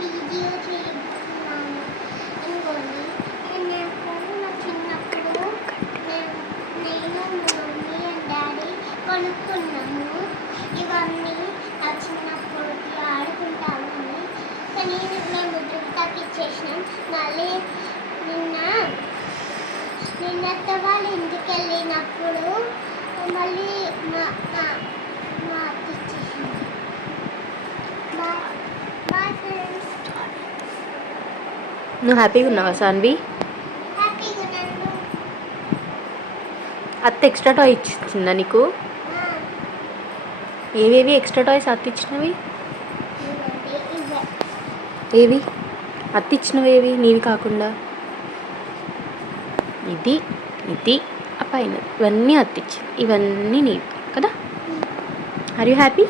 Video చేస్తున్నాను. ఇంకోటి నా చిన్నప్పుడు నేను మా మమ్మీ అండ్ డాడీ కొనుక్కున్నాము. ఇవన్నీ నా చిన్నప్పుడు ఆడుకుంటామని. కానీ మేము దుర్గాకి ఇచ్చేసినాం. మళ్ళీ నిన్నత్త వాళ్ళు ఇంటికి వెళ్ళినప్పుడు మళ్ళీ మా అత్త ఇచ్చేసింది. Boyfriends. నువ్వు హ్యాపీగా ఉన్నావా సాన్వి? హ్యాపీగా ఉన్నాను. అత్త ఎక్స్ట్రా టాయ్ ఇచ్చిందా నీకు? ఏవేవి ఎక్స్ట్రా టాయ్స్ అత్త ఇచ్చినవి? ఏవి అత్త ఇచ్చినవి ఏవి నీవి కాకుండా? ఇది ఆ పైన ఇవన్నీ అత్త ఇచ్చింది, ఇవన్నీ నీవి కదా? Are you happy?